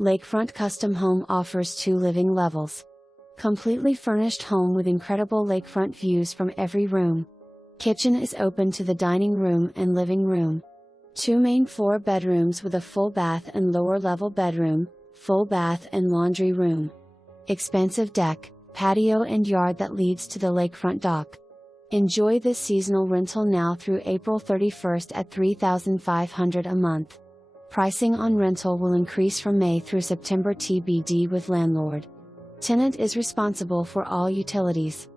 Lakefront Custom Home offers 2 living levels. Completely furnished home with incredible lakefront views from every room. Kitchen is open to the dining room and living room. 2 main floor bedrooms with a full bath and lower level bedroom, full bath and laundry room. Expansive deck, patio and yard that leads to the lakefront dock. Enjoy this seasonal rental now through April 31st at $3,500 a month. Pricing on rental will increase from May through September TBD with landlord. Tenant is responsible for all utilities.